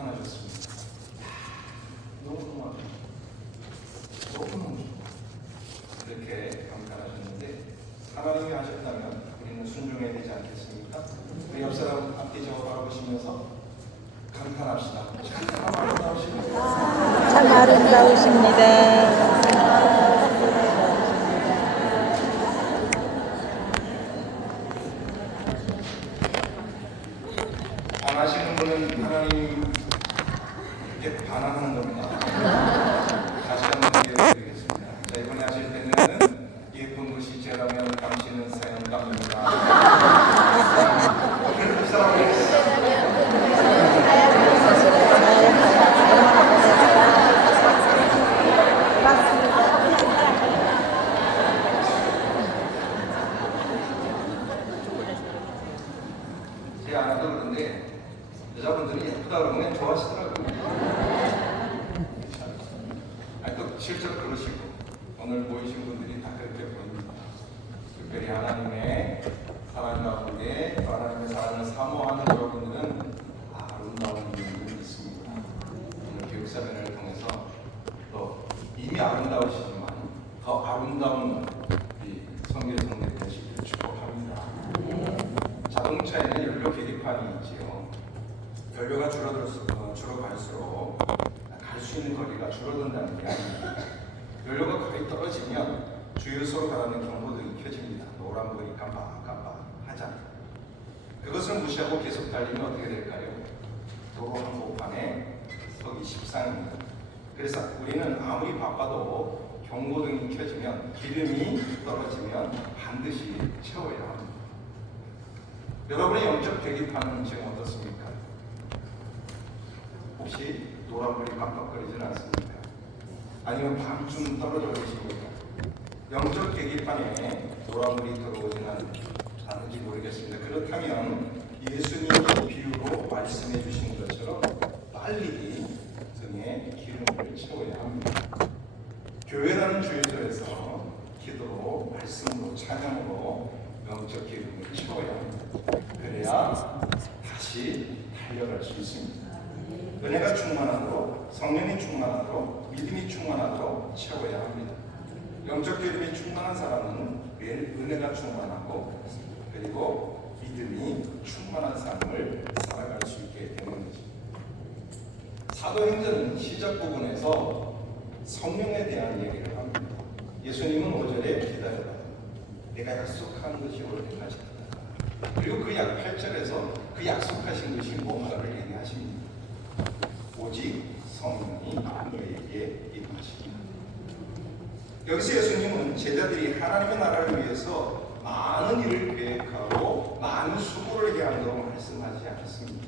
감탄하셨습니다. 너무너무 이렇게 감탄하셨는데 하나님이 하셨다면 우리는 순종해야 되지 않겠습니까? 우리 옆 사람 앞뒤 저어 바라보시면서 감탄합시다. 참 아름다우십니다. 참 아름다우십니다. 반하시는 분은 하나님께 반항하는 겁니다. 다시 한번 기회드리겠습니다. 자, 이번에 하실 때는 예쁜 것이 죄라면 당신은 사형감입니다. 그 사람을 제 아내도 그런데 여자분들이 예쁘다 그러면 좋아하시더라고요. 아니 또 실제로 그러시고 오늘 보이신 분들이 다 그렇게 보입니다. 특별히 하나님의 사랑 가운데 하나님의 사랑을 사모하는 여러분들은 아름다운 분들이 있습니다. 오늘 교육사면을 통해서 또 이미 아름다우시지만 더 아름다운 이 성교 성대 되시기를 축복합니다. 자동차에는 연료 계기판이 있지요. 연료가 줄어갈수록 갈 수 있는 거리가 줄어든다는 게 아닙니다. 연료가 거의 떨어지면 주유소로 가라는 경보등이 켜집니다. 노란불이 깜빡깜빡하잖아요. 그것을 무시하고 계속 달리면 어떻게 될까요? 도로 한복판에 서기 십상입니다. 그래서 우리는 아무리 바빠도 경고등이 켜지면 기름이 떨어지면 반드시 채워야 합니다. 여러분의 영적 계기판은 지금 어떻습니까? 혹시 노란불이 깜빡거리지는 않습니까? 아니면 밤쯤 떨어져 계십니까? 영적 계기판에 노란불이 들어오지는 않은지 모르겠습니다. 그렇다면 예수님이 비유로 말씀해 주신 것처럼 빨리 등에 기름을 채워야 합니다. 교회라는 주유소에서 기도로, 말씀으로, 찬양으로 영적 기름을 채워야 합니다. 그래야 다시 달려갈 수 있습니다. 은혜가 충만하도록, 성령이 충만하도록, 믿음이 충만하도록 채워야 합니다. 영적 기름이 충만한 사람은 은혜가 충만하고 그리고 믿음이 충만한 삶을 살아갈 수 있게 되는 것입니다. 사도행전 시작 부분에서 성령에 대한 얘기를 합니다. 예수님은 5절에 기다려라. 내가 약속한 것이 올 때까지 기다려라. 그리고 그 8절에서 그 약속하신 것이 뭔가를 얘기하십니다. 오직 성령이 너희에게 임하시리라. 여기서 예수님은 제자들이 하나님의 나라를 위해서 많은 일을 계획하고 많은 수고를 해야 한다고 말씀하지 않았습니다.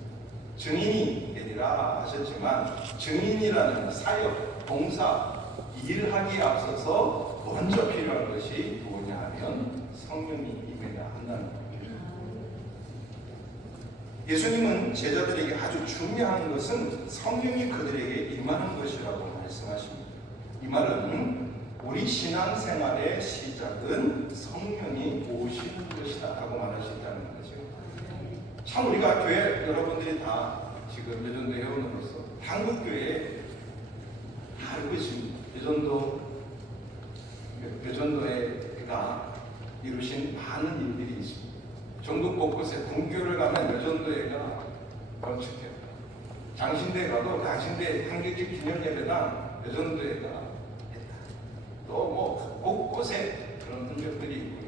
증인이 되리라 하셨지만 증인이라는 사역, 봉사, 일하기에 앞서서 먼저 필요한 것이 뭐냐 하면 성령이 임해야 한다는 겁니다. 예수님은 제자들에게 아주 중요한 것은 성령이 그들에게 임하는 것이라고 말씀하십니다. 이 말은 우리 신앙생활의 시작은 성령이 오시는 것이다 라고 말하신다는 거죠. 참 우리가 교회 여러분들이 다 지금 여전도 회원으로서 한국교회에 다 알고 있습니다. 여전도회가 이루신 많은 일들이 있습니다. 전국 곳곳에 분교를 가면 여전도회가 건축해요. 장신대 가도 장신대 한국교 기념예배당 여전도회가 했다. 또 곳곳에 그런 흔적들이 있고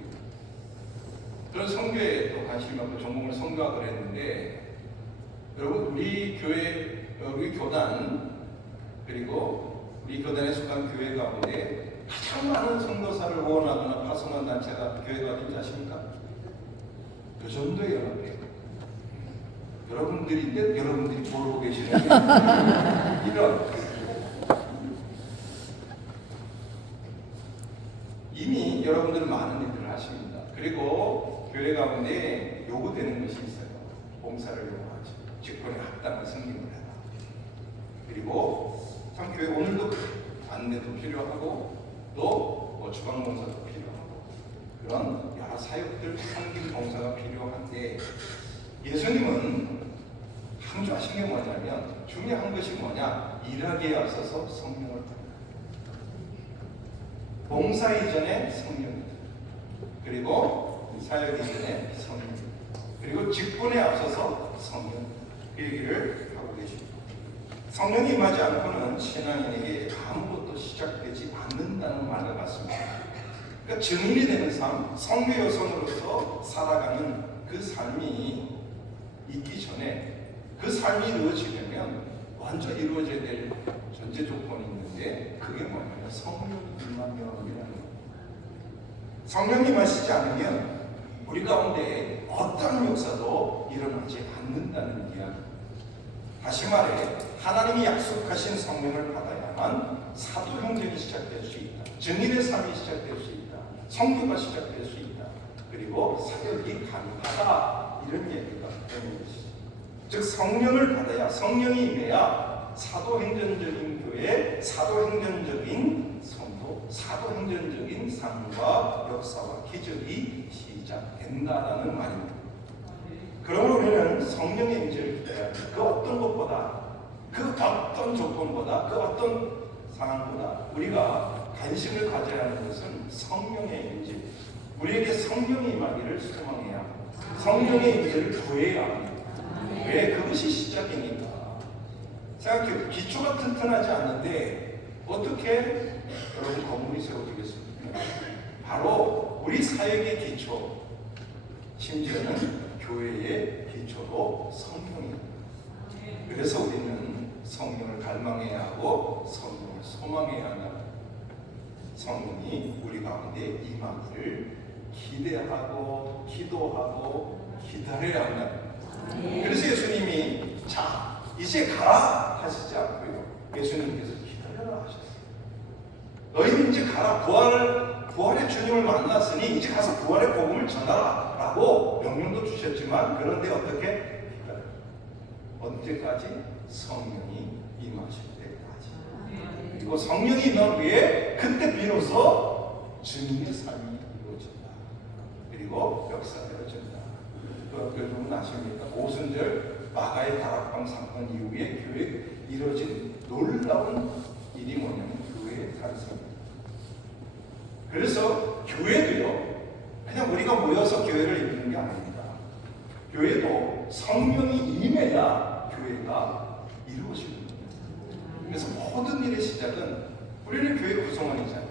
그런 선교에 또 관심이 많고 전공을 선교학을 했는데 여러분 우리 교회, 우리 교단 그리고 우리 교단에 속한 교회 가운데 가장 많은 선교사를 후원하거나 파송한 단체가 교회가 어딘지 아십니까? 여전도의 연합회. 여러분들인데 여러분들이 모르고 계시는 이런 이미 여러분들은 많은 일들을 하십니다. 그리고 교회 가운데 요구되는 것이 있어요. 봉사를 요구하죠. 직분에 합당한 섬김을 해라. 그리고 참 교회 오늘도 안내도 필요하고 또 주방 봉사도 필요하고 그런 여러 사역들 섬김 봉사가 필요한데 예수님은 강조하신 게 뭐냐면 중요한 것이 뭐냐? 일하기에 앞서서 성령을 봉사 이전에 성령, 그리고 사역 이전에 성령, 그리고 직분에 앞서서 성령, 이 얘기를 하고 계십니다. 성령이 임하지 않고는 신앙인에게 아무것도 시작되지 않는다는 말과 같습니다. 그러니까 증인이 되는 삶, 성교 여성으로서 살아가는 그 삶이 있기 전에 그 삶이 이루어지려면 먼저 이루어져야 될 전제 조건이 있는데 그게 뭐냐면 성령이 임하면이라는 겁니다. 성령이 임하시지 않으면 우리 가운데 어떤 역사도 일어나지 않는다는 이야기. 다시 말해 하나님이 약속하신 성령을 받아야만 사도 행정이 시작될 수 있다. 증인의 삶이 시작될 수 있다. 성교가 시작될 수 있다. 그리고 사역이 가능하다. 이런 얘기가 되는 것이죠. 즉 성령을 받아야, 성령이 임해야 사도행전적인 교회, 사도행전적인 성도, 사도행전적인 삶과 역사와 기적이 시작된다라는 말입니다. 그러므로 우리는 성령의 임재를 기다려야 합니다. 그 어떤 것보다, 그 어떤 조건보다, 그 어떤 상황보다 우리가 관심을 가져야 하는 것은 성령의 임재. 우리에게 성령이 임하기를 소망해야 합니다. 성령의 임재를 구해야 합니다. 왜? 그것이 시작이니까. 생각해요. 기초가 튼튼하지 않는데 어떻게 여러분 건물이 세워지겠습니까? 바로 우리 사역의 기초, 심지어는 교회의 기초도 성령입니다. 그래서 우리는 성령을 갈망해야 하고 성령을 소망해야 한다. 성령이 우리 가운데 임하기를 기대하고 기도하고 기다려야 한다. 그래서 예수님이 자 이제 가라 하시지 않고요. 예수님께서 기다려라 하셨어요. 너희는 이제 가라. 부활의 주님을 만났으니 이제 가서 부활의 복음을 전하라 라고 명령도 주셨지만 그런데 어떻게? 언제까지? 성령이 임하실 때까지. 그리고 성령이 임한 후에 그때 비로소 증인의 삶이 이루어진다. 그리고 역사가 이루어진다. 여러분 아십니까? 오순절 마가의 다락방 사건 이후에 교회에 이루어진 놀라운 일이 뭐냐면 교회의 탄생입니다. 그래서 교회도요, 그냥 우리가 모여서 교회를 이루는 게 아닙니다. 교회도 성령이 임해야 교회가 이루어지는 겁니다. 그래서 모든 일의 시작은 우리는 교회 구성원이잖아요.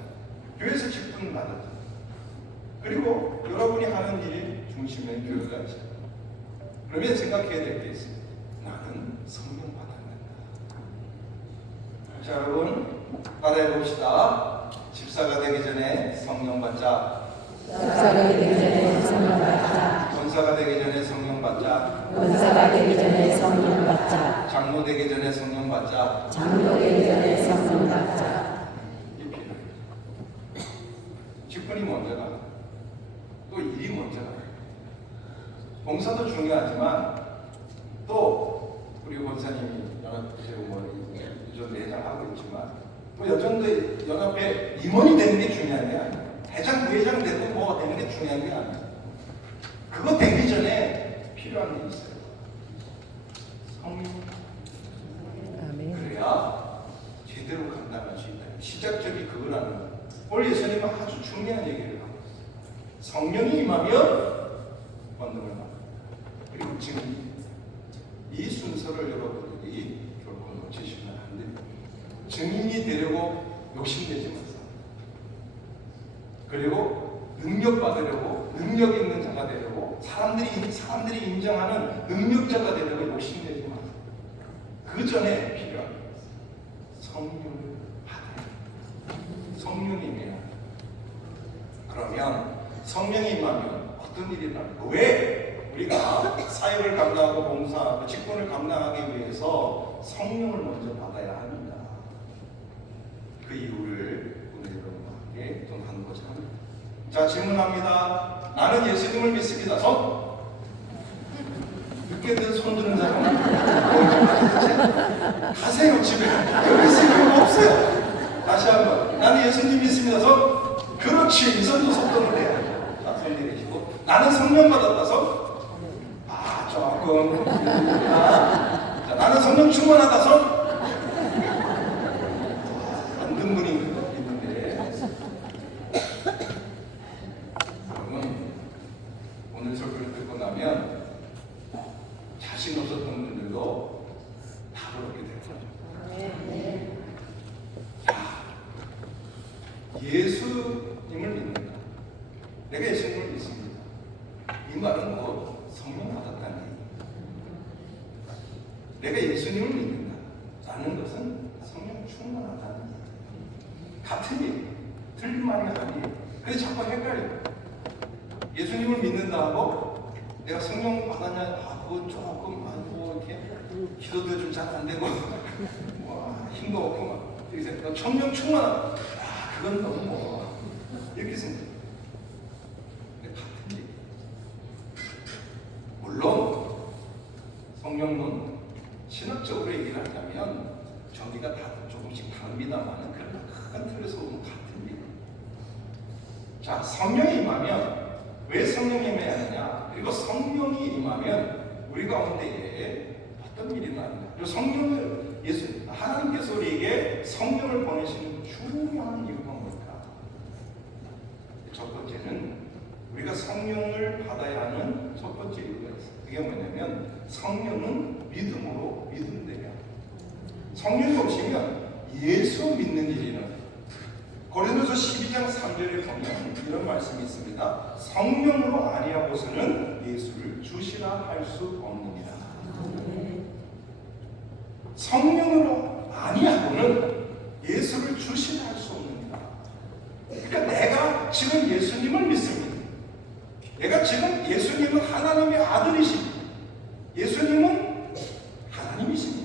교회에서 직분을 받았죠. 그리고 여러분이 하는 일이 중심에 교회가 있어요. 그러면 생각해야 될 게 있어요. 나는 성령 받았는다. 자, 여러분 따라해 봅시다. 집사가 되기 전에 성령 받자. 집사가 되기 전에 성령 받자. 권사가 되기 전에 성령 받자. 권사가 되기 전에 성령 받자. 장로 되기 전에 성령 받자. 장로 되기 전에 성령 받자. 이게 필요해요. 직분이 먼저가, 또 일이 먼저가. 봉사도 중요하지만 또 우리 권사님이 연합회로 요즘 내장하고 있지만 또 여전도 연합회 임원이 되는 게 중요한 게 아니에요. 대장, 부회장 되고 뭐가 되는 게 중요한 게 아니에요. 그거 되기 전에 필요한 게 있어요. 성령. 아멘. 그래야 제대로 감당할 수 있다. 시작점이 그거라는 거예요. 오늘 예수님은 아주 중요한 얘기를 하고 있어요. 성령이 임하면 권능을 받고 그리고 지금 이 순서를 여러분들이 결코 놓치시면 안 됩니다. 증인이 되려고 욕심내지 마세요. 그리고 능력 받으려고 능력 있는 자가 되려고 사람들이 인정하는 능력자가 되려고 욕심내지 마세요. 그 전에 필요한 성령을 받아야 성령이 임해야 그러면 성령이 임하면 어떤 일이 일어납니까? 왜? 우리가 사역을 감당하고 봉사하고 직분을 감당하기 위해서 성령을 먼저 받아야 합니다. 그 이유를 오늘 여러분과 함께 좀 나누고자 합니다. 자, 질문합니다. 나는 예수님을 믿습니다. 손! 늦게 든 손 드는 사람 가세요 집에. 여기 있을 필요가 없어요. 다시 한번. 나는 예수님 믿습니다. 손! 그렇지. 이 손도 속도를 내야 돼요. 자, 손 내리시고. 나는 성령 받았다. 손! 조금 자, 나는 성령 충만하다 손. 만든 분이 있는데 여러분 오늘 설교를 듣고 나면 자신 없었던 분들도 다 그렇게 될 거죠. 자, 예수님을 믿는다. 내가 예수님을 믿습니다. 이 말은 뭐 성령 받았다는 얘기. 내가 예수님을 믿는다. 라는 것은 성령 충만하다는 얘기. 같은 얘기. 틀린 말이 아니에요. 그래서 자꾸 헷갈려요. 예수님을 믿는다 하고 내가 성령 받았냐? 아, 그건 조금 뭐 이렇게 기도도 좀 잘 안 되고 뭐 힘도 없고 막 이렇게 생각. 성령 충만하다. 아, 그건 너무 뭐 이렇게 생각해요. 같은 얘기. 물론 성령론 신학적으로 얘기를 하자면 정의가 다 조금씩 다릅니다만 그래도 큰 틀에서 보면 같은 얘기. 자, 성령이 임하면 왜 성령이 임해야 하느냐? 그리고 성령이 임하면 우리 가운데에 어떤 일이 나느냐? 그리고 성령을 하나님께서 우리에게 성령을 보내시는 중요한 이유가 뭘까? 첫 번째는 우리가 성령을 받아야 하는 첫 번째 이유가 있어요. 그게 뭐냐면 성령은 믿음으로 믿음되게 합니다. 성령이 오시면 예수 믿는 일이는 고린도서 12장 3절에 보면 이런 말씀이 있습니다. 성령으로 아니하고서는 예수를 주시라 할 수 없느니라. 성령으로 아니하고는 예수를 주시라 할 수 없느니라. 그러니까 내가 지금 예수님을 믿습니다. 내가 지금 예수님은 하나님의 아들이십니다. 예수님은 하나님이십니다.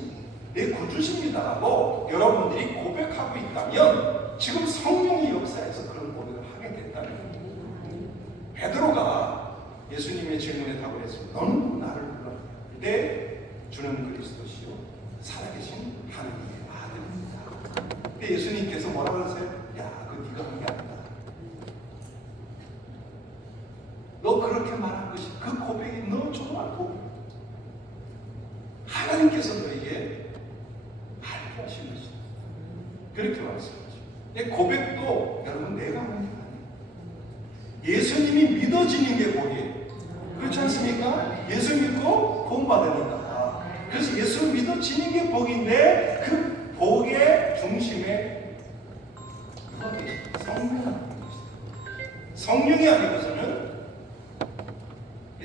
내 구주십니다라고 여러분들이 고백하고 있다면 지금 성령의 역사에서 그런 고백을 하게 됐다는 거예요. 베드로가 예수님의 질문에 답을 했습니다. 너는 나를 불러. 내 주는 그리스도시요 살아계신 하나님의 아들입니다. 근데 예수님께서 뭐라고 하세요? 야, 그거 네가 한 게 아니다. 너 그렇게 말한 것이 그 고백이 너 정말 고백. 하나님께서 너에게 알게 하신 것이다. 그렇게 말씀하죠. 고백도 여러분 내가 하는 게 아니에요. 예수님이 믿어지는 게 복이에요. 그렇지 않습니까? 예수 믿고 구원받으니까. 그래서 예수 믿어지는 게 복인데 그 복의 중심에 누가 계십니까? 성령이 아닌 것이다. 성령이 아니고서는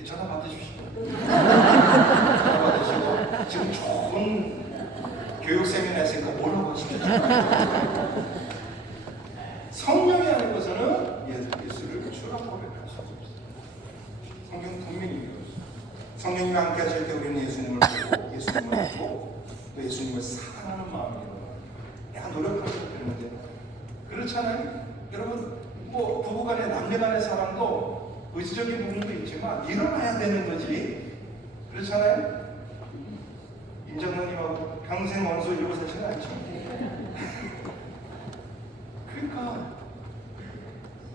전화 받으십시오. 전화 받으시고 지금 좋은 교육 세미나 했으니까 오라고 하십시오. 성령이 아닌 것은 예수를 주라 고백할 수 없어요. 성경 분명히 얘기했어요. 성령님과 함께 하실 때 우리는 예수님을 보고 예수님을 알고 또 예수님을 사랑하는 마음이 일어나요. 내가 노력하는 게 되는데 그렇잖아요. 여러분 뭐 부부간의 남녀간의 사랑도 의지적인 부분도 있지만 일어나야 되는 거지. 그렇잖아요. 임장로님하고 평생 원수 이러고 사시는 않죠. 그러니까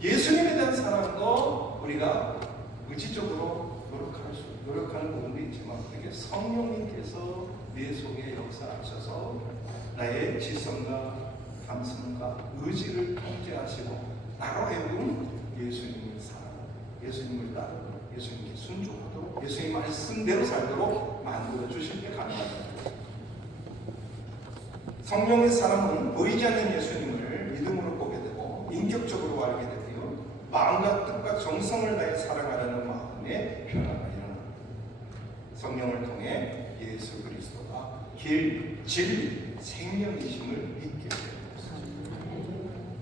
예수님에 대한 사랑도 우리가 의지적으로 노력하는 부분도 있지만 그게 성령님께서 내 속에 역사하셔서 나의 지성과 감성과 의지를 통제하시고 나로 하여금 예수님을 사랑하고 예수님을 따르고 예수님께 순종하도록 예수님 말씀대로 살도록 만들어 주실 때 가능합니다. 성령의 사람은 보이지 않는 예수님을 믿음으로 보게 되고 인격적으로 알게 되고요. 마음과 뜻과 정성을 다해 사랑하려는 마음의 변화가 일어납니다. 성령을 통해 예수 그리스도가 길, 진리, 생명이심을 믿게 됩니다.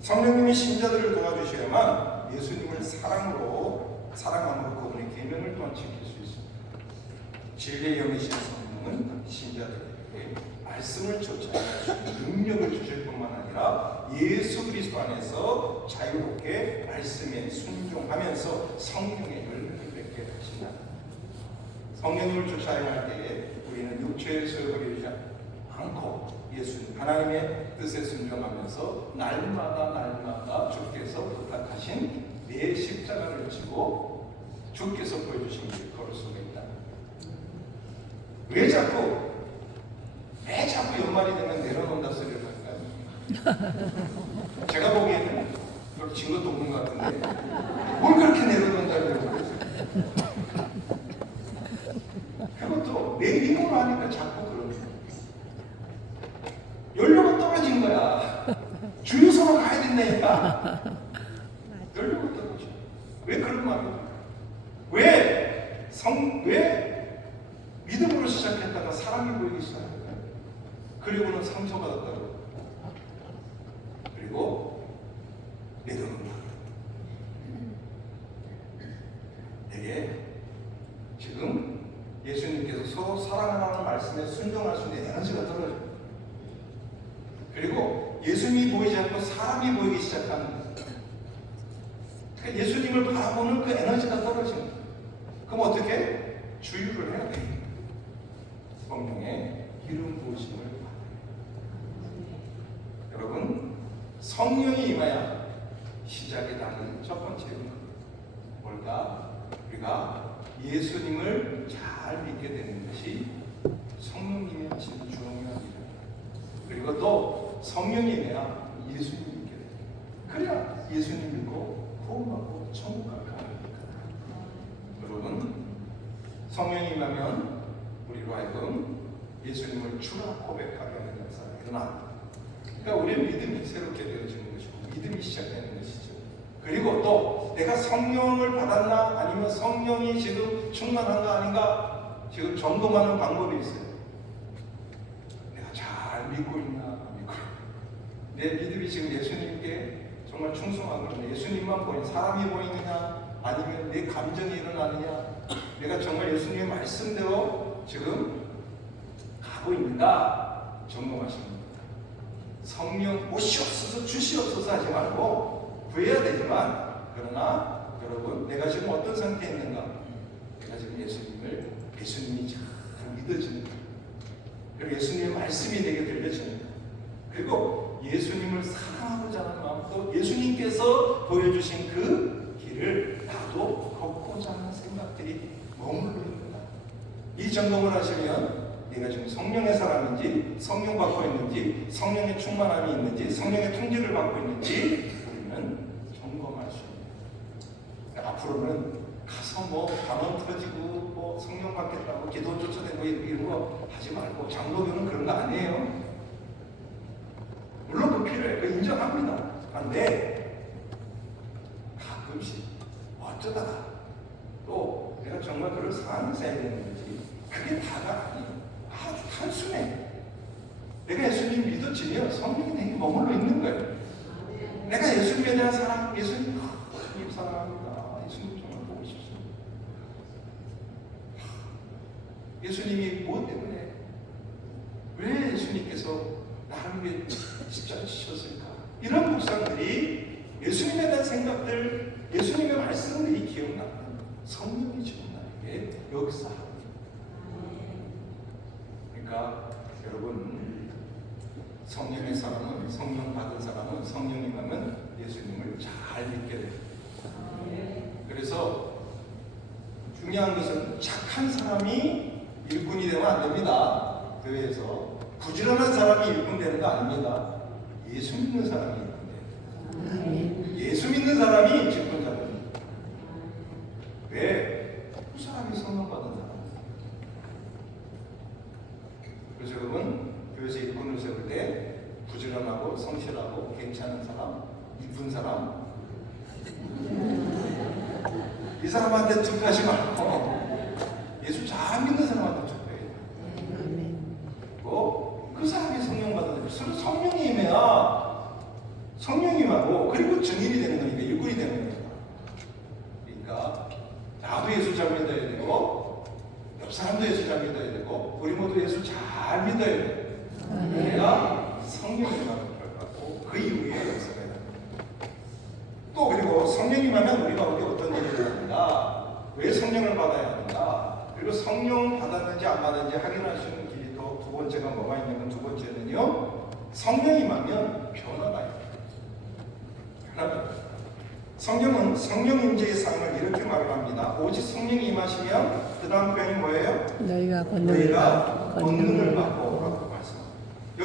성령님이 신자들을 도와주셔야만 예수님을 사랑함으로 그분의 계명을 또한 지킬 수 있습니다. 진리의 영이신 성령은 신자들에게 말씀을 쫓아갈 수 있는 능력을 주실 뿐만 아니라 예수 그리스도 안에서 자유롭게 말씀에 순종하면서 성령의 열매를 맺게 하신다. 성령님을 쫓아야 할 때에 우리는 육체의 소욕을 이루지 않고 예수님 하나님의 뜻에 순종하면서 날마다 주께서 부탁하신 내 십자가를 지고 주께서 보여주신 길 걸을 수가 있다. 왜 자꾸 왜 자꾸 연말이 되면 내려놓는다 소리를 할까요? 제가 보기에는 그렇게 진 것도 없는 것 같은데 뭘 그렇게 내려놓는다고 그러세요? 그것도 내일 이모로 하니까 자꾸 그러는 거예요. 연료가 떨어진 거야. 주유소로 가야 된다니까. 연료가 떨어져. 왜 그런 말이야? 왜 믿음으로 시작했다가 사랑이 보이기 시작할까요? 그리고는 상처받았다고. 그리고 내려놓는다. 내게 지금 예수님께서 서로 사랑하라는 말씀에 순종할 수 있는 에너지가 떨어져요. 그리고 예수님이 보이지 않고 사람이 보이기 시작하는 거예요. 그러니까 예수님을 바라보는 그 에너지가 떨어지는 거예요. 그럼 어떻게? 주유를 해야 돼요. 성령의 기름 부으심을 받아요. 여러분, 성령이 임하여 시작이 나는 첫 번째 은근. 뭘까? 우리가 예수님을 잘 믿게 되는 것이 성령님이 하시는 중요한 일입니다. 그리고 또 성령님이야 예수님 믿게 돼요. 그래야 예수님 믿고 구원받고 천국 가게 합니다. 여러분, 성령이 임하면 우리로 하여금 예수님을 주라 고백하게 하는 역사가 일어납니다. 그러니까 우리의 믿음이 새롭게 되어지는 것이고 믿음이 시작되는 것이죠. 그리고 또 내가 성령을 받았나 아니면 성령이 지금 충만한가 아닌가 지금 점검하는 방법이 있어요. 내가 잘 믿고 있나 안 믿고 있나. 내 믿음이 지금 예수님께 정말 충성하거든요. 예수님만 보이는 사람이 보이느냐 아니면 내 감정이 일어나느냐 내가 정말 예수님의 말씀대로 지금 가고 있는가 점검하십니다. 성령 오시옵소서 주시옵소서 하지 말고 구해야 되지만 그러나 여러분 내가 지금 어떤 상태에 있는가 내가 지금 예수님이 잘 믿어지는 거예요. 그리고 예수님의 말씀이 내게 들려지는 거예요. 그리고 예수님을 사랑하고자 하는 마음 또 예수님께서 보여주신 그 길을 나도 걷고자 하는 생각들이 머물러 있는 거다. 이 점검을 하시면 내가 지금 성령의 사람인지 성령 받고 있는지 성령의 충만함이 있는지 성령의 통제를 받고 있는지 우리는 점검할 수 있는. 앞으로는 가서 뭐 단원 터지고 뭐 성령 받겠다고 기도 쫓아내고 이런 거 하지 말고 장로교는 그런 거 아니에요. 물론 그 필요해. 그 인정합니다. 그런데 가끔씩 어쩌다가 또 내가 정말 그런 상황에서 해야 되는 건지 그게 다가 아니에요. 아주 단순해. 내가 예수님 믿어지면 성령이 내게 머물러 있는 거예요. 내가 예수님에 대한 사랑, 예수님 사랑합니다. 예수님 정말 보고 싶습니다. 예수님이 무엇 때문에 왜 예수님께서 나를 위해 십자가 지셨을까? 이런 묵상들이 예수님에 대한 생각들, 예수님의 말씀들이 기억나는 성령이 지금 나에게 역사합니다. 그러니까 여러분 성령의 사람은 성령 받은 사람은 성령이 임하면 예수님을 잘 믿게 돼요. 그래서 중요한 것은 착한 사람이 일꾼이 되면 안 됩니다. 교회에서 부지런한 사람이 일꾼 되는 거 아닙니다. 예수 믿는 사람이 일꾼 돼요. 예수 믿는 사람이 집권자입니다. 왜? 그 사람이 성령 받은 사람. 그래서 여러분 교회에서 일꾼을 세울 때 부지런하고 성실하고 괜찮은 사람, 이쁜 사람 이 사람한테 투표하지 말고 예수 잘 믿는 사람한테 투표해요. 그리고 그 사람이 성령 받는 사람, 성령이 임해야 성령이 임하고 그리고 증인이 되는 거니까 일꾼이 되는 거니까. 그러니까 나도 예수 잘 믿어야 되고 옆 사람도 예수 잘 믿어야 되고 우리 모두 예수 잘 믿어야 돼요. 그래야 성령이 임하는 결과고 그 이후에 역사가 됩니다. 또 그리고 성령이 임하면 우리가 어떤 일을 해야 한다. 왜 성령을 받아야 하는가. 그리고 성령 받았는지 안 받았는지 확인할 수 있는 길이 또 두 번째가 뭐가 있냐면 두 번째는요. 성령이 임하면 변화가 있어요. 변화가 성령은 성령 임재의 삶을 이렇게 말을 합니다. 오직 성령이 임하시면 그 다음 표현이 뭐예요? 너희가 권능을 받고 라고 말씀합니다.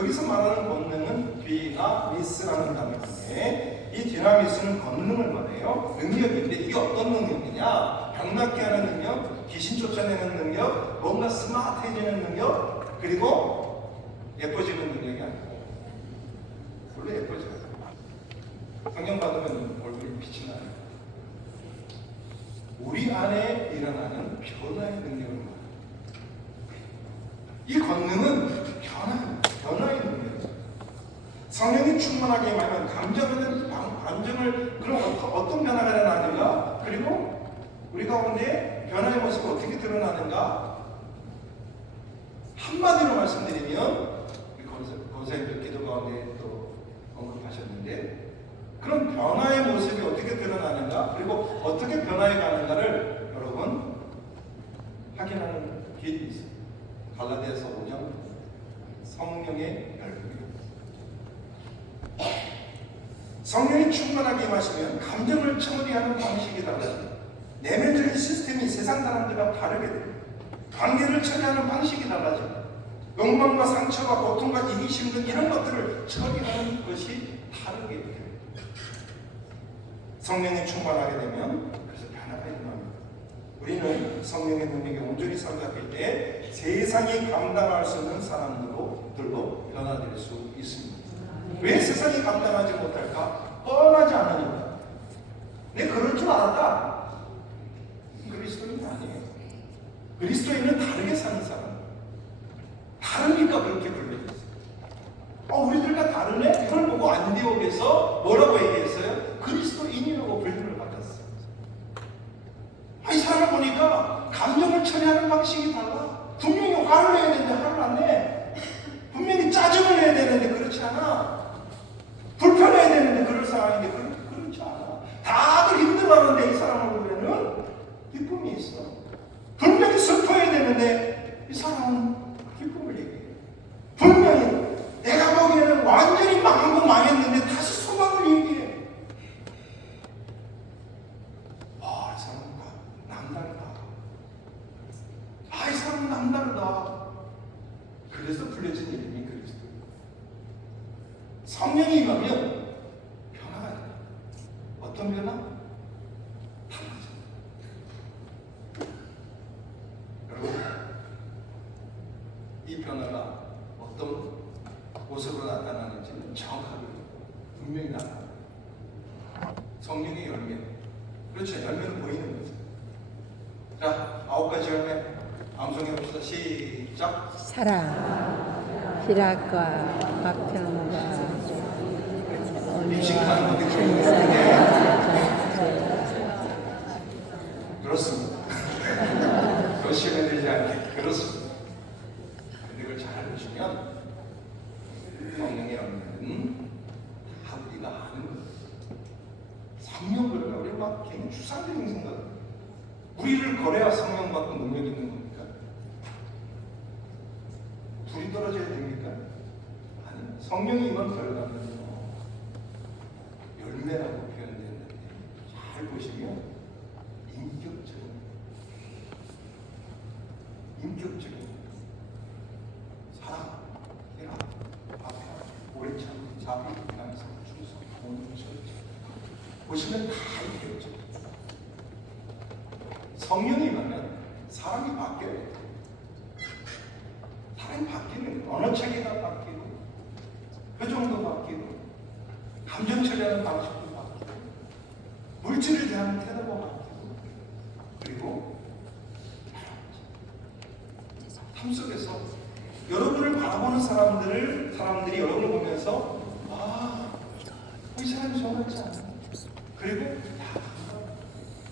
여기서 말하는 권능은 디나미스라는 단어인데 이 디나미스는 권능을 말해요. 능력인데 이게 어떤 능력이냐? 병 낫게 하는 능력, 귀신 쫓아내는 능력, 뭔가 스마트해지는 능력, 그리고 예뻐지는 능력이 아니고 원래 예뻐져요. 성령 받으면 얼굴이 빛이 나요. 우리 안에 일어나는 변화의 능력을 말해요. 이 권능은 변화의 능력이에요. 성령이 충만하게 임하면 감정을 그럼 어떤 변화가 일어나는가? 그리고 우리 가운데 변화의 모습이 어떻게 드러나는가? 한마디로 말씀드리면 고생들 기도 가운데 또 언급하셨는데 그런 변화의 모습이 어떻게 드러나는가? 그리고 어떻게 변화해 가는가를 여러분 확인하는 길이 있어요. 갈라디아서 5장 성령의 열매. 성령이 충만하게 임하시면 감정을 처리하는 방식이 달라져요. 내면적인 시스템이 세상 사람들과 다르게 돼요. 관계를 처리하는 방식이 달라져요. 욕망과 상처와 고통과 이기심 등 이런 것들을 처리하는 것이 다르게 돼요. 성령이 충만하게 되면 그래서 변화가 일어납니다. 우리는 성령의 능력에 온전히 사로잡힐 때 세상이 감당할 수 없는 사람들로 변화될 수 있습니다. 왜 세상이 감당하지 못할까? 뻔하지 않으니까. 내가 그럴 줄 알았다. 그리스도인은 아니에요. 그리스도인은 다르게 사는 사람. 다르니까 그렇게 불려졌어요. 우리들과 다르네? 이걸 보고 안디옥에서 뭐라고 얘기했어요? 그리스도인이라고 불림을 받았어요. 이 사람을 보니까 감정을 처리하는 방식이 달라. 분명히 화를 내야 되는데 화를 안 내. 분명히 짜증을 내야 되는데 그렇지 않아. 불편해야 되는데 그럴 상황인데 그렇지 않아. 다들 힘들어하는데 이 사람을 보면은 기쁨이 있어. 분명히 슬퍼해야 되는데 이 사람은 기쁨을 얘기해. 분명히 내가 보기에는 완전히 망하고 망했는데 다시 소망을 얘기해. 이 사람은 남다르다. 이 사람은 남다르다. 그래서 불려진 이름이 그리스도. 성령이 임하면 변화가 된다. 어떤 변화? 달라져. 여러분, 이 변화가 어떤 모습으로 나타나는지는 정확하게 분명히 나타나요. 성령의 열매. 그렇죠. 열매는 보이는 거죠. 자, 9가지 열매 암송해 봅시다. 시작. 사랑, 희락과 화평과 임신하는 것도 그렇습니다. 열심히 되지 않게 그렇습니다. 근데 그걸 잘 알려주면 성령의 열매는 다 우리가 아는 거예요. 성령 그러면 우리 막 괜히 추상적인 생각. 우리를 거래야 성령 받고 능력 있는 겁니까? 둘이 떨어져야 됩니까? 아니, 성령이 임한 결과는 열매라고 표현되는데 잘 보시면 인격적인 사랑, 희락, 화평, 오래 참음, 자비, 감사, 충성, 공동, 절제 보시면 다 인격적. 성령이 임하면 사람이 바뀌어요. 사람이 바뀌는 거예요. 언어 체계가 바뀌고 표정도 바뀌고 감정 처리하는 방식도 바뀌고 물질을 대하는 태도가 바뀌고 그리고 삶 속에서 여러분을 바라보는 사람들이 여러분을 보면서 이 사람이 저 같지 않아. 그리고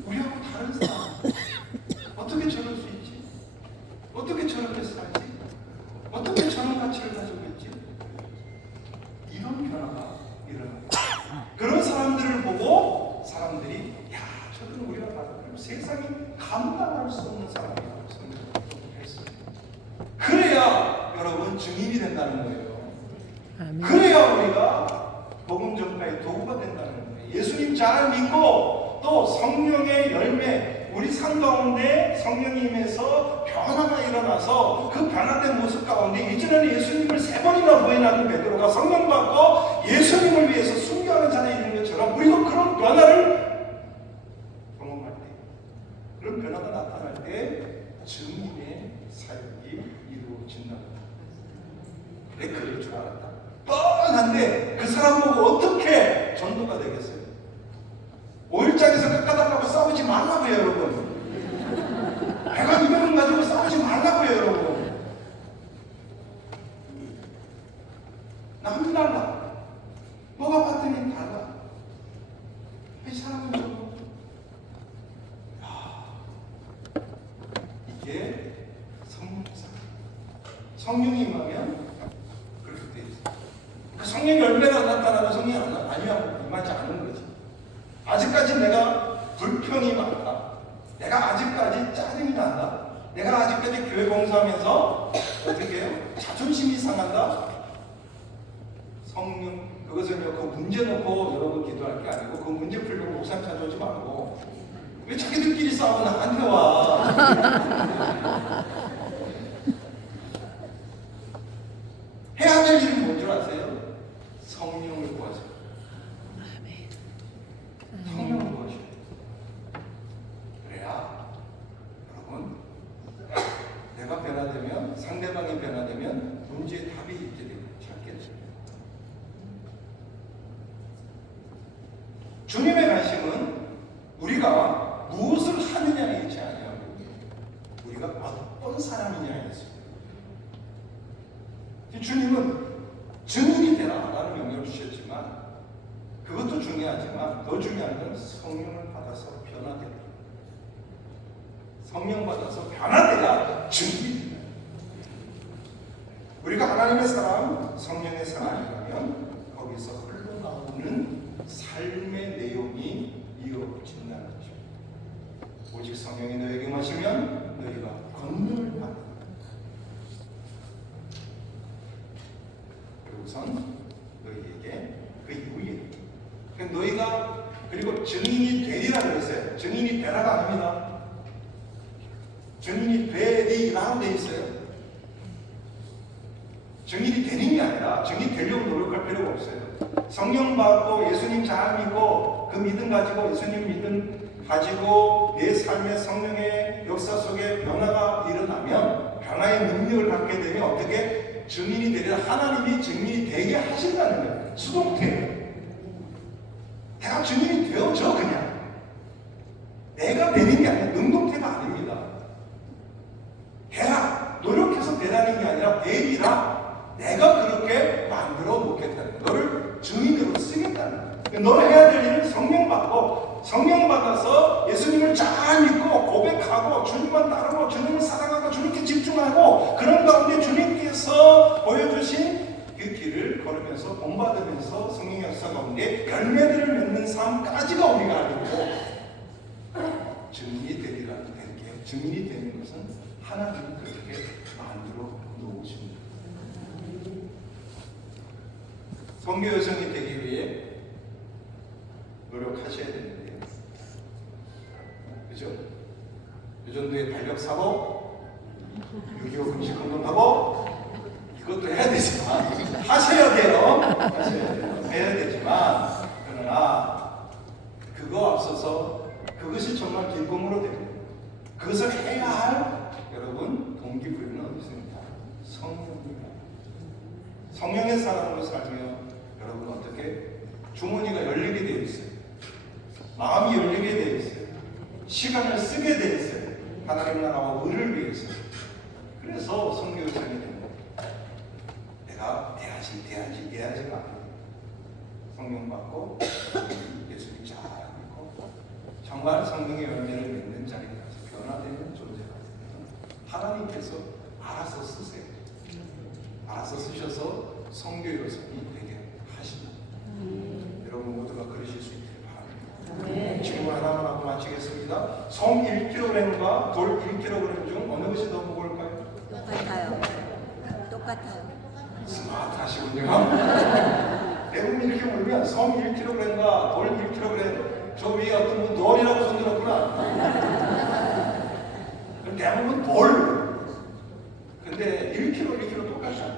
우리하고 다른 사람 어떻게 저럴 수 있지? 어떻게 저렇게 살지? 어떻게 저런 가치를 가지고 있지? 이런 변화가 일어납니다. 그런 사람들을 보고 사람들이 저들은 우리가 받아들이고 세상이 감당할 수 없는 사람이라고 생각했어요. 그래야 여러분 증인이 된다는 거예요. 아멘. 그래야 우리가 복음 전파의 도구가 된다는 거예요. 예수님 잘 믿고 또 성령의 열매 우리 삶 가운데 성령이 임해서 변화가 일어나서 그 변화된 모습 가운데 이전에는 예수님을 3번이나 부인하는 베드로가 성령 받고 예수님을 위해서 순교하는 자리에 있는 것처럼 우리도 그런 변화를 경험할 때, 그런 변화가 나타날 때 증인의 사역이 이루어진다. 내 그럴 줄 알았다. 뻔한데 그 사람 보고 어떻게 전도가 되겠어요? 5일장에서 깎아달라고 싸우지 말라고요, 여러분. 배가 200원 가지고 싸우지 말라고요, 여러분. 남이 달라. 뭐가 봤더니 달라. 이 사람은 좀, 이게 성령사. 성령이 임하면 그렇게 돼 있어. 성령 열매가 나타나는 성령이 아니야. 임하지 않은 거지. 아직까지 내가 불평이 많다. 내가 아직까지 짜증이 난다. 내가 아직까지 교회 봉사하면서 어떻게 해요? 자존심이 상한다. 성령, 그것은 그 문제 놓고 여러분 기도할 게 아니고 그 문제 풀려고 목사님 찾아오지 말고 왜 자기들끼리 싸우고 나한테 와? 해야 될 일은 뭔 줄 아세요? 성령을 구하세요. 성령을 구하셔요. 그래야 여러분 내가 변화되면, 상대방이 변화되면 문제의 답이 있게 되고 찾게 되죠. 주님의 관심은 우리가 무엇을 하느냐에 있지 않아요. 우리가 어떤 사람이냐에 있습니다. 주님은 증인이 되라 라는 명령을 주셨지만 그것도 중요하지만 더 중요한 건 성령을 받아서 변화되라. 성령 받아서 변화돼야 증인이 됩니다. 우리가 하나님의 사람, 성령의 사람이라면 거기서 흘러나오는 삶의 내용이 이어진다는 거죠. 오직 성령이 너에게 마시면 너희가 권능을 받는다. 그리고선 너희에게 그 이후에 너희가 그리고 증인이 되리라 그랬어요. 증인이 되라가 아닙니다. 증인이 되리라고 돼 있어요. 증인이 되는 게 아니라 증인이 되려고 노력할 필요가 없어요. 성령 받고 예수님 잘 믿고 그 믿음 가지고 예수님 믿음 가지고 내 삶의 성령의 역사 속에 변화가 일어나면 변화의 능력을 갖게 되면 어떻게 증인이 되리라. 하나님이 증인이 되게 하신다는 거예요. 수동태예요. 내가 증인이 되어져 그냥. 내가 되는 게 아니라 능동태가 아닙니다. 되라. 노력해서 되라는 게 아니라 되리라. 내가 그렇게 만들어 놓겠다는 거예요. 너를 증인으로 쓰겠다는 거예요. 너를 해야 될 일은 성령 받고 성령 받아서 예수님을 잘 믿고 고백하고 주님만 따르고 주님을 사랑하고 주님께 집중하고 그런 가운데 주님께서 보여주신 그 길을 걸으면서 본받으면서 성령 역사 가운데 열매들을 맺는 삶까지가 우리가 아니고 증인이 되리라는 게 증인이 되는 것은 하나님이 그렇게 만들어 놓으십니다. 선교 여성이 되기 위해 노력하셔야 되는데요. 그죠? 요전도에 달력 사고 6.25 금식운동하고 이것도 해야 되지만 하셔야 돼요. 하셔야 돼요. 해야 되지만 그러나 그거 앞서서 그것이 정말 길공으로 됩니다. 그것을 해야 할 여러분 동기부여는 어디 있습니까? 성령입니다. 성령의 사람으로 살며 여러분 어떻게 주머니가 열리게 되어 있어요. 마음이 열리게 되어 있어요. 시간을 쓰게 되어 있어요. 하나님 나라와 의를 위해서. 그래서 성교 요청이 됩니다. 내가 돼야지 말고 성령 받고 예수님 잘 믿고 정말 성령의 열매를 맺는 자리에 가서 변화되는 존재가 되면 하나님께서 알아서 쓰세요. 알아서 쓰셔서 성교 요청이 되게 하십니다. 여러분 모두가 그러실 수 있기를 바랍니다. 질문 하나만 하고 마치겠습니다. 솜 1kg과 돌 1kg 중 어느 것이 더 무거울까요? 똑같아요. 스마트하시군요. 대부분 이렇게 물으면 솜 1kg과 돌 1kg, 저 위에 어떤 분 돌이라고 손들었구나. 그럼 대부분 돌. 똑같잖아.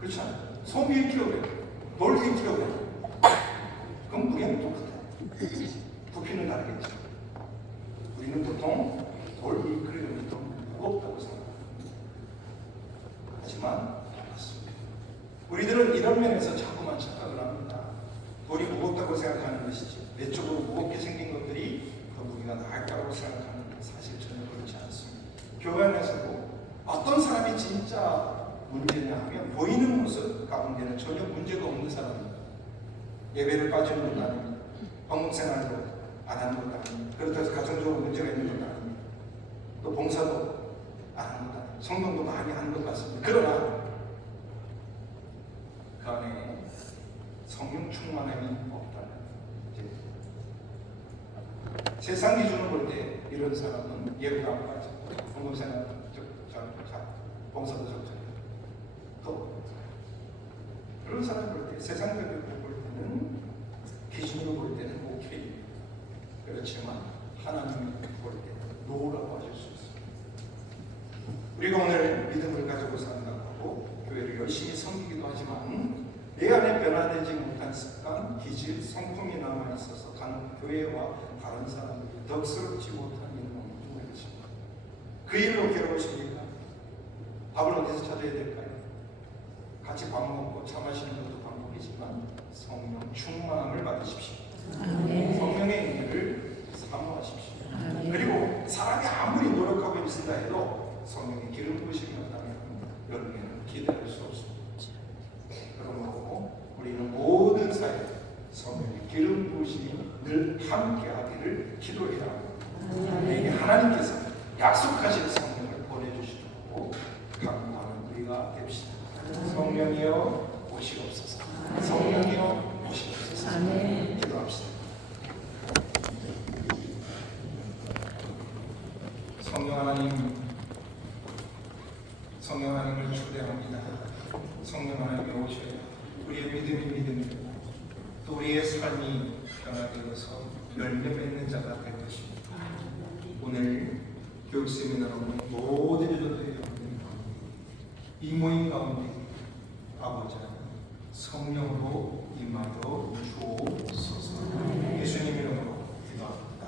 그렇지 않아? 솜 1kg, 돌 1kg. 그럼 무게는 똑같아. 부피는 다르겠죠. 우리는 보통 돌 1kg이 더 무겁다고 생각합니다. 하지만 똑같습니다. 우리들은 이런 면에서 자꾸만 착각을 합니다. 돌이 무겁다고 생각하는 것이지 내적으로 무겁게 생긴 것들이 더 무게가 나을 거라고 생각하는 게 사실 전혀 그렇지 않습니다. 교회 안에서도 어떤 사람이 진짜 문제냐 하면 보이는 모습 가운데는 전혀 문제가 없는 사람입니다. 예배를 빠지는 것도 아닙니다. 방문생활도 안 하는 것도 아닙니다. 그렇다고 해서 가정적으로 문제가 있는 것도 아닙니다. 또 봉사도 안 하는 것도 아닙니다. 성경도 많이 하는 것 같습니다. 그러나 그 안에 성령 충만함이 없다는 이제 세상 기준으로 볼 때 이런 사람은 예배가 안 빠지고 방문생활 봉사도 적절해요. 또 그런 사람 볼 때 세상적으로 볼 때는 기준으로 볼 때는 오케이. 그렇지만 하나님이 볼 때는 노라고 하실 수 있습니다. 우리가 오늘 믿음을 가지고 산다고 교회를 열심히 섬기기도 하지만 내 안에 변화되지 못한 습관, 기질, 성품이 남아있어서 간 교회와 다른 사람들이 덕스럽지 못한 일은 없는 것입니다. 그 일로 괴로우십니까? 밥을 어디서 찾아야 될까요? 같이 밥 먹고 차 마시는 것도 방법이지만 성령 충만함을 받으십시오. 아멘. 성령의 인기를 사모하십시오. 아멘. 그리고 사람이 아무리 노력하고 있다 해도 성령의 기름 부으심이 없다면 여름에는 기대할 수 없습니다. 그러므로 우리는 모든 사회 성령의 기름 부으심이 늘 함께하기를 기도해야 합니다. 우리에게 하나님께서 약속하신 성령을 보내주시도록 강구하는 우리가 됩시다. 성령이여 오시옵소서. 성령이여 오시옵소서. 아멘. 기도합시다. 성령 하나님, 성령 하나님을 초대합니다. 성령 하나님이 오셔야 우리의 믿음이 또 우리의 삶이 변화되어서 열매 맺는 자가 될 것입니다. 오늘 교육 세미나로 모인 모든 여러분들이 이 모임 가운데 아버지 성령으로 임하여 주옵소서. 예수님 이름으로 기도합니다.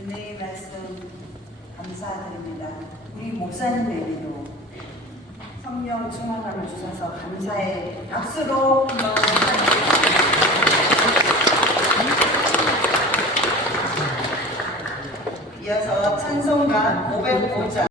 은혜의 말씀 감사드립니다. 우리 목사님에게도 성령 충만함을 주셔서 감사의 박수로 이어서 찬송가 505장